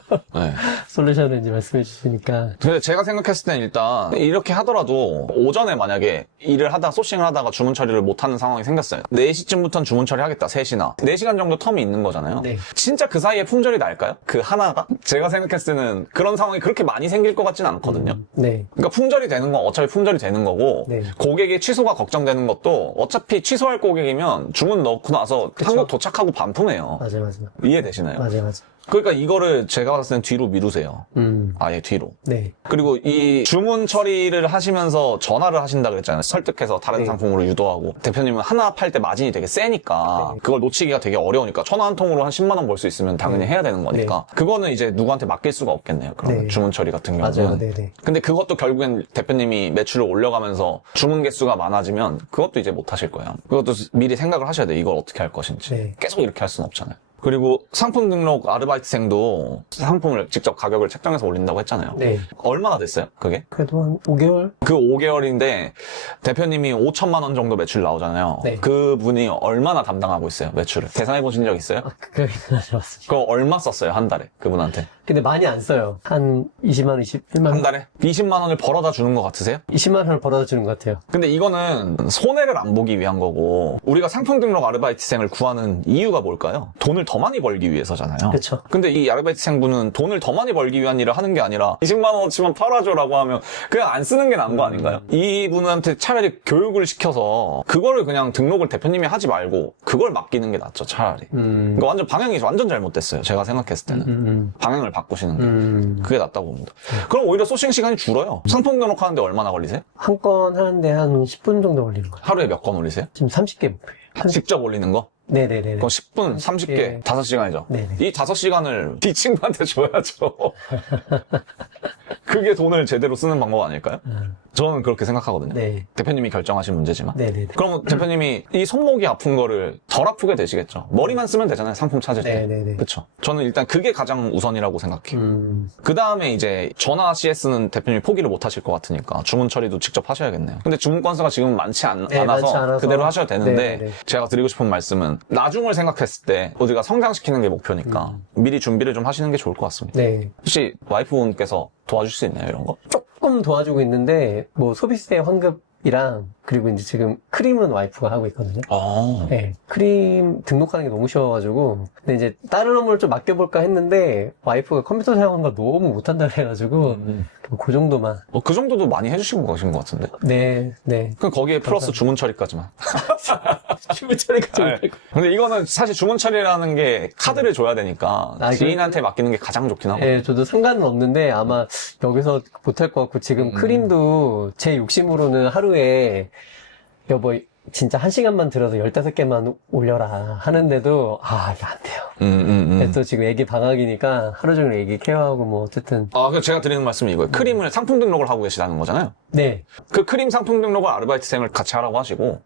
솔루션을 이제 말씀해 주시니까. 근데 제가 생각했을 땐 일단 이렇게 하더라도 오전에 만약에 일을 하다 소싱을 하다가 주문 처리를 못하는 상황이 생겼어요. 4시쯤부터는 주문 처리하겠다. 3시나 4시간 정도 텀이 있는 거잖아요. 네. 진짜 그 사이에 품절이 날까요? 그 하나가? 제가 생각했을 때는 그런 상황이 그렇게 많이 생길 것 같진 않거든요. 네. 그러니까 품절이 되는 건 어차피 품절이 되는 거고 네. 고객의 취소가 걱정되는 것도 어차피 취소할 고객이면 주문 넣고 나서 한국 도착하고 반품해요. 맞아요. 이해되시나요? 맞아요. 그러니까 이거를 제가 봤을 땐 뒤로 미루세요. 아예 뒤로. 네. 그리고 이 주문 처리를 하시면서 전화를 하신다 그랬잖아요. 설득해서 다른 상품으로 유도하고. 대표님은 하나 팔 때 마진이 되게 세니까 그걸 놓치기가 되게 어려우니까 전화 한 통으로 한 10만 원 벌 수 있으면 당연히 해야 되는 거니까 그거는 이제 누구한테 맡길 수가 없겠네요. 그러면 주문 처리 같은 경우는. 맞아요. 네네. 근데 그것도 결국엔 대표님이 매출을 올려가면서 주문 개수가 많아지면 그것도 이제 못 하실 거예요. 그것도 미리 생각을 하셔야 돼요. 이걸 어떻게 할 것인지. 네. 계속 이렇게 할 수는 없잖아요. 그리고 상품 등록 아르바이트생도 상품을 직접 가격을 책정해서 올린다고 했잖아요. 네. 얼마나 됐어요? 그게? 그래도 한 5개월? 그 5개월인데 대표님이 5천만 원 정도 매출 나오잖아요. 네. 그분이 얼마나 담당하고 있어요? 매출을. 계산해 보신 적 있어요? 그게 맞습니다. 그거 얼마 썼어요? 한 달에? 그분한테. 근데 많이 안 써요. 한 20만 원, 21만 원. 한 달에? 20만 원을 벌어다 주는 것 같으세요? 20만 원을 벌어다 주는 것 같아요. 근데 이거는 손해를 안 보기 위한 거고 우리가 상품 등록 아르바이트생을 구하는 이유가 뭘까요? 돈을 더 많이 벌기 위해서잖아요. 그쵸. 근데 이 아르바이트생분은 돈을 더 많이 벌기 위한 일을 하는 게 아니라 20만 원어치만 팔아줘라고 하면 그냥 안 쓰는 게 나은 거 아닌가요? 이분한테 차라리 교육을 시켜서 그거를 그냥 등록을 대표님이 하지 말고 그걸 맡기는 게 낫죠, 차라리. 그러니까 완전 방향이 완전 잘못됐어요. 제가 생각했을 때는. 방향을 바꾸시는 게. 그게 낫다고 봅니다. 그럼 오히려 소싱 시간이 줄어요. 상품 등록하는데 얼마나 걸리세요? 한 건 하는데 한 10분 정도 걸리는 거예요. 하루에 몇 건 올리세요? 지금 30개 목표예요. 직접 올리는 거? 네네네. 그럼 10분, 30개, 예. 5시간이죠. 네네. 이 5시간을 이 친구한테 줘야죠. 그게 돈을 제대로 쓰는 방법 아닐까요? 저는 그렇게 생각하거든요. 네. 대표님이 결정하신 문제지만. 네네네. 그러면 대표님이 이 손목이 아픈 거를 덜 아프게 되시겠죠. 머리만 쓰면 되잖아요. 상품 찾을 때. 네네네. 그렇죠. 저는 일단 그게 가장 우선이라고 생각해요. 그 그 다음에 이제 전화 CS는 대표님이 포기를 못 하실 것 같으니까 주문 처리도 직접 하셔야겠네요. 근데 주문 건수가 지금 많지 네, 않아서 많지 않아서. 그대로 하셔야 되는데 네네. 제가 드리고 싶은 말씀은 나중을 생각했을 때 우리가 성장시키는 게 목표니까 미리 준비를 좀 하시는 게 좋을 것 같습니다. 네. 혹시 와이프분께서 도와줄 수 있나요? 이런 거? 조금 도와주고 있는데, 뭐, 소비세 환급이랑, 그리고 이제 지금 크림은 와이프가 하고 있거든요. 네. 크림 등록하는 게 너무 쉬워가지고. 근데 이제 다른 업무를 좀 맡겨볼까 했는데, 와이프가 컴퓨터 사용하는 걸 너무 못한다 그래가지고, 그 정도만. 그 정도도 많이 해주신 거신 것 같은데. 네, 네. 그럼 거기에 플러스 주문 처리까지만. 주문 처리까지 네. 못할 거. 근데 이거는 사실 주문 처리라는 게 카드를 줘야 되니까 지인한테 맡기는 게 가장 좋긴 하고. 네, 저도 상관은 없는데 아마 여기서 못할 것 같고 지금 크림도 제 욕심으로는 하루에 여보 진짜 1시간만 들어서 15개만 올려라 하는데도 이게 안 돼요. 그래서 또 지금 애기 방학이니까 하루 종일 애기 케어하고 뭐 어쨌든 그래서 제가 드리는 말씀이 이거예요. 크림을 상품 등록을 하고 계시다는 거잖아요. 네. 그 크림 상품 등록을 아르바이트생을 같이 하라고 하시고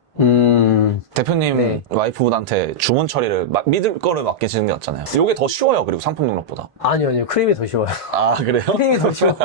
대표님 네. 와이프분한테 주문 처리를 믿을 거를 맡기시는 게 낫잖아요. 이게 더 쉬워요. 그리고 상품 등록보다. 아니요. 크림이 더 쉬워요. 아 그래요? 크림이 더 쉬워.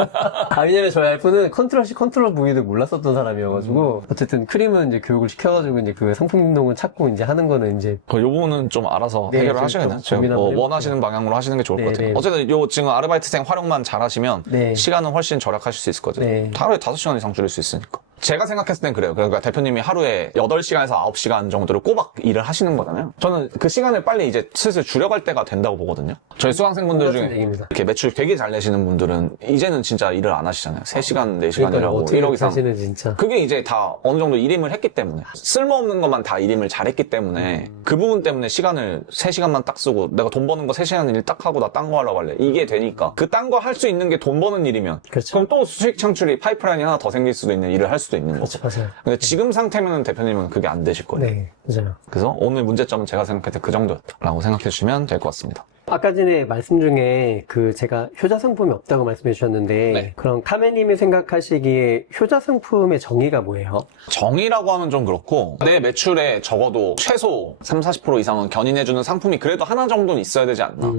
왜냐면 저희 와이프는 컨트롤 C, 컨트롤 V를 몰랐었던 사람이어가지고, 어쨌든 크림은 이제 교육을 시켜가지고, 이제 그 상품 등록은 찾고 이제 하는 거는 이제. 요 부분은 좀 알아서 네, 해결을 지금 하셔야겠네요. 좀 고민 한번 해볼게요. 원하시는 방향으로 하시는 게 좋을 네, 것 같아요. 네. 어쨌든 요 지금 아르바이트생 활용만 잘 하시면 네. 시간은 훨씬 절약하실 수 있을 거죠. 네. 하루에 5시간 이상 줄일 수 있으니까. 제가 생각했을 땐 그래요. 그러니까 대표님이 하루에 8시간에서 9시간 정도를 꼬박 일을 하시는 거잖아요. 저는 그 시간을 빨리 이제 슬슬 줄여갈 때가 된다고 보거든요. 저희 수강생분들 똑같은 중에 얘기입니다. 이렇게 매출 되게 잘 내시는 분들은 이제는 진짜 일을 안 하시잖아요. 3시간, 4시간 그러니까 일하고 어떻게 1억 이상. 하시는 진짜. 그게 이제 다 어느 정도 일임을 했기 때문에 쓸모없는 것만 다 일임을 잘했기 때문에 그 부분 때문에 시간을 3시간만 딱 쓰고 내가 돈 버는 거 3시간 일 딱 하고 나 딴 거 하려고 할래. 이게 되니까 그 딴 거 할 수 있는 게 돈 버는 일이면 그렇죠. 그럼 또 수익 창출이 파이프라인이 하나 더 생길 수도 있는 일을 할 수도 있는 거죠. 그렇죠. 맞아요. 근데 지금 상태면 대표님은 그게 안 되실 거예요. 네. 맞아요. 그래서 오늘 문제점은 제가 생각할 때 그 정도였다라고 생각해 주시면 될 것 같습니다. 아까 전에 말씀 중에 그 제가 효자 상품이 없다고 말씀해 주셨는데 네. 그럼 카메님이 생각하시기에 효자 상품의 정의가 뭐예요? 정의라고 하면 좀 그렇고 내 매출에 적어도 최소 30-40% 이상은 견인해주는 상품이 그래도 하나 정도는 있어야 되지 않나.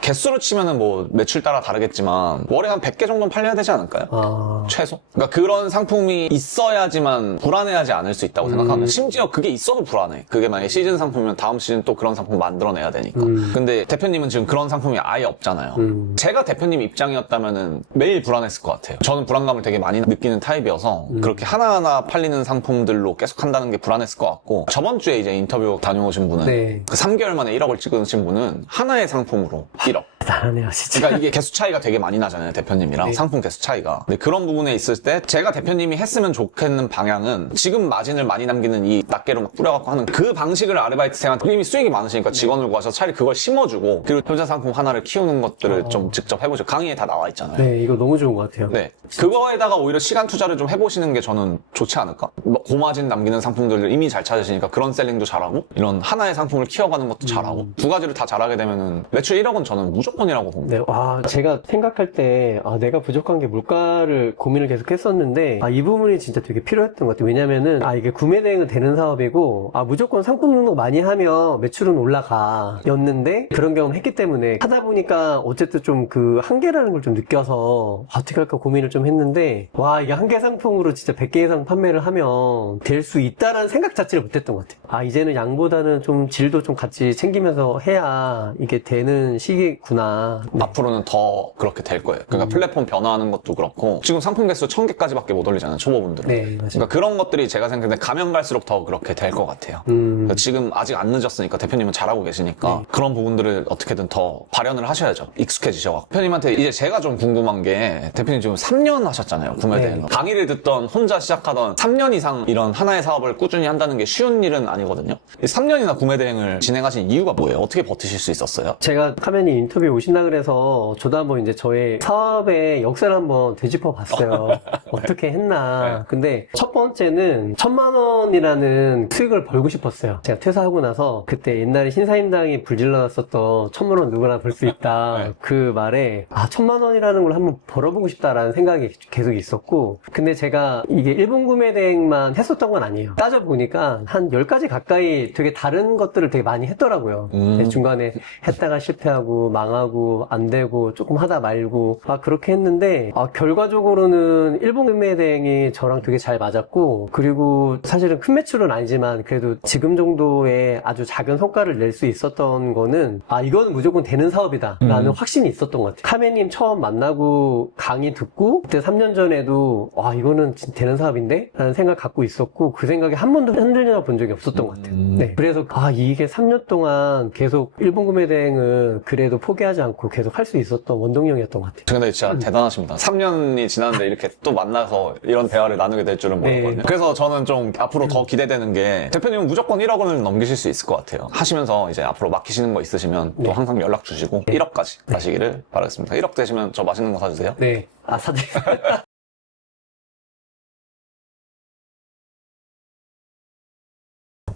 개수로 치면은 뭐 매출 따라 다르겠지만 월에 한 100개 정도는 팔려야 되지 않을까요? 아, 최소? 그러니까 그런 상품이 있어야지만 불안해하지 않을 수 있다고 생각합니다. 심지어 그게 있어도 불안해. 그게 만약에 시즌 상품이면 다음 시즌 또 그런 상품 만들어내야 되니까. 근데 대표님은 지금 그런 상품이 아예 없잖아요. 제가 대표님 입장이었다면은 매일 불안했을 것 같아요. 저는 불안감을 되게 많이 느끼는 타입이어서 그렇게 하나하나 팔리는 상품들로 계속 한다는 게 불안했을 것 같고 저번 주에 이제 인터뷰 다녀오신 분은 네. 그 3개월 만에 1억을 찍으신 분은 하나의 상품으로 1억. 대단하네요, 진짜. 그러니까 이게 개수 차이가 되게 많이 나잖아요, 대표님이랑 네. 상품 개수 차이가. 근데 그런 부분에 있을 때 제가 대표님이 했으면 좋겠는 방향은 지금 마진을 많이 남기는 이 낱개로 막 뿌려갖고 하는 그 방식을 아르바이트생한테 이미 수익이 많으시니까 직원을 구하셔서 차라리 그걸 심어주고 그리고 효자 상품 하나를 키우는 것들을 좀 직접 해보죠. 강의에 다 나와 있잖아요. 네, 이거 너무 좋은 것 같아요. 네. 그거에다가 오히려 시간 투자를 좀 해보시는 게 저는 좋지 않을까? 뭐 고마진 남기는 상품들을 이미 잘 찾으시니까 그런 셀링도 잘하고 이런 하나의 상품을 키워가는 것도 잘하고 두 가지를 다 잘하게 되면은 매출 1억은 저는 무조건이라고 봅니다. 네, 와, 제가 생각할 때, 내가 부족한 게 뭘까를 고민을 계속 했었는데, 이 부분이 진짜 되게 필요했던 것 같아요. 왜냐면은, 이게 구매 대행은 되는 사업이고, 무조건 상품 등록 많이 하면 매출은 올라가. 였는데, 그런 경험을 했기 때문에, 하다 보니까, 어쨌든 좀 그 한계라는 걸 좀 느껴서, 어떻게 할까 고민을 좀 했는데, 이게 한 개 상품으로 진짜 100개 이상 판매를 하면 될 수 있다라는 생각 자체를 못 했던 것 같아요. 이제는 양보다는 좀 질도 좀 같이 챙기면서 해야 이게 되는 시기구나. 네. 앞으로는 더 그렇게 될 거예요. 그러니까 플랫폼 변화하는 것도 그렇고 지금 상품 개수 1000개까지밖에 못 올리잖아요. 초보분들은. 네, 맞아요. 그러니까 그런 것들이 제가 생각할 때 가면 갈수록 더 그렇게 될 것 같아요. 그러니까 지금 아직 안 늦었으니까 대표님은 잘하고 계시니까 네. 그런 부분들을 어떻게든 더 발현을 하셔야죠. 익숙해지셔서. 대표님한테 이제 제가 좀 궁금한 게 대표님 지금 3년 하셨잖아요. 구매대행. 네. 강의를 듣던 혼자 시작하던 3년 이상 이런 하나의 사업을 꾸준히 한다는 게 쉬운 일은 아니거든요. 3년이나 구매대행을 진행하신 이유가 뭐예요? 어떻게 버티실 수 있었어요? 제가 카메니 인터뷰 오신다 그래서 저도 한번 이제 저의 사업의 역사를 한번 되짚어 봤어요. 어떻게 했나. 근데 첫 번째는 1000만 원이라는 수익을 벌고 싶었어요. 제가 퇴사하고 나서 그때 옛날에 신사임당이 불질렀었던 1000만 원 누구나 벌 수 있다. 그 말에 1000만 원이라는 걸 한번 벌어보고 싶다라는 생각이 계속 있었고 근데 제가 이게 일본 구매 대행만 했었던 건 아니에요. 따져보니까 한 10가지 가까이 되게 다른 것들을 되게 많이 했더라고요. 중간에 했다가 실패하고 망하고 안 되고 조금 하다 말고 그렇게 했는데 결과적으로는 일본 구매 대행이 저랑 되게 잘 맞았고 그리고 사실은 큰 매출은 아니지만 그래도 지금 정도의 아주 작은 성과를 낼 수 있었던 거는 이거는 무조건 되는 사업이다 라는 확신이 있었던 것 같아요. 카메님 처음 만나고 강의 듣고 그때 3년 전에도 이거는 진짜 되는 사업인데? 라는 생각 갖고 있었고 그 생각에 한 번도 흔들려 본 적이 없었던 것 같아요. 네. 그래서 이게 3년 동안 계속 일본 구매 대행은 그래도 포기하지 않고 계속 할 수 있었던 원동력이었던 것 같아요. 근데 진짜 대단하십니다. 3년이 지났는데 이렇게 또 만나서 이런 대화를 나누게 될 줄은 몰랐거든요. 네. 그래서 저는 좀 앞으로 더 기대되는 게 대표님은 무조건 1억 원을 넘기실 수 있을 것 같아요. 하시면서 이제 앞으로 맡기시는 거 있으시면 또 항상 연락 주시고 1억까지 가시기를 바라겠습니다. 1억 되시면 저 맛있는 거 사주세요. 네. 사실.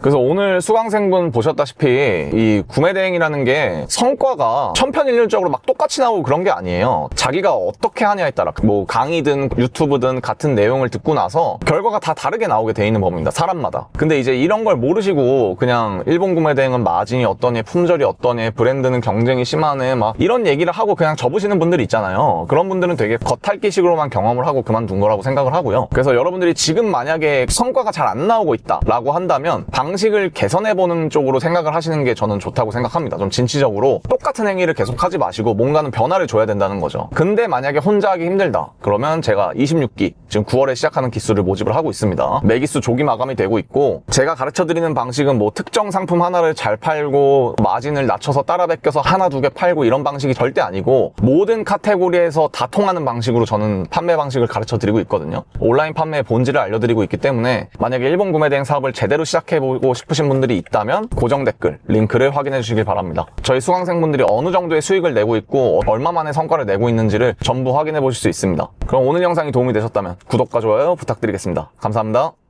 그래서 오늘 수강생분 보셨다시피 이 구매 대행이라는 게 성과가 천편일률적으로 막 똑같이 나오고 그런 게 아니에요. 자기가 어떻게 하냐에 따라 뭐 강의든 유튜브든 같은 내용을 듣고 나서 결과가 다 다르게 나오게 돼 있는 법입니다. 사람마다. 근데 이제 이런 걸 모르시고 그냥 일본 구매 대행은 마진이 어떠니, 품절이 어떠니, 브랜드는 경쟁이 심하네 막 이런 얘기를 하고 그냥 접으시는 분들이 있잖아요. 그런 분들은 되게 겉핥기식으로만 경험을 하고 그만둔 거라고 생각을 하고요. 그래서 여러분들이 지금 만약에 성과가 잘 안 나오고 있다라고 한다면 방식을 개선해보는 쪽으로 생각을 하시는 게 저는 좋다고 생각합니다. 좀 진취적으로 똑같은 행위를 계속 하지 마시고 뭔가는 변화를 줘야 된다는 거죠. 근데 만약에 혼자 하기 힘들다 그러면 제가 26기 지금 9월에 시작하는 기수를 모집을 하고 있습니다. 매기수 조기 마감이 되고 있고 제가 가르쳐드리는 방식은 뭐 특정 상품 하나를 잘 팔고 마진을 낮춰서 따라 베껴서 하나 두 개 팔고 이런 방식이 절대 아니고 모든 카테고리에서 다 통하는 방식으로 저는 판매 방식을 가르쳐드리고 있거든요. 온라인 판매의 본질을 알려드리고 있기 때문에 만약에 일본 구매 대행 사업을 제대로 시작해보고 싶으신 분들이 있다면 고정 댓글 링크를 확인해 주시길 바랍니다. 저희 수강생분들이 어느 정도의 수익을 내고 있고 얼마 만에 성과를 내고 있는지를 전부 확인해 보실 수 있습니다. 그럼 오늘 영상이 도움이 되셨다면 구독과 좋아요 부탁드리겠습니다. 감사합니다.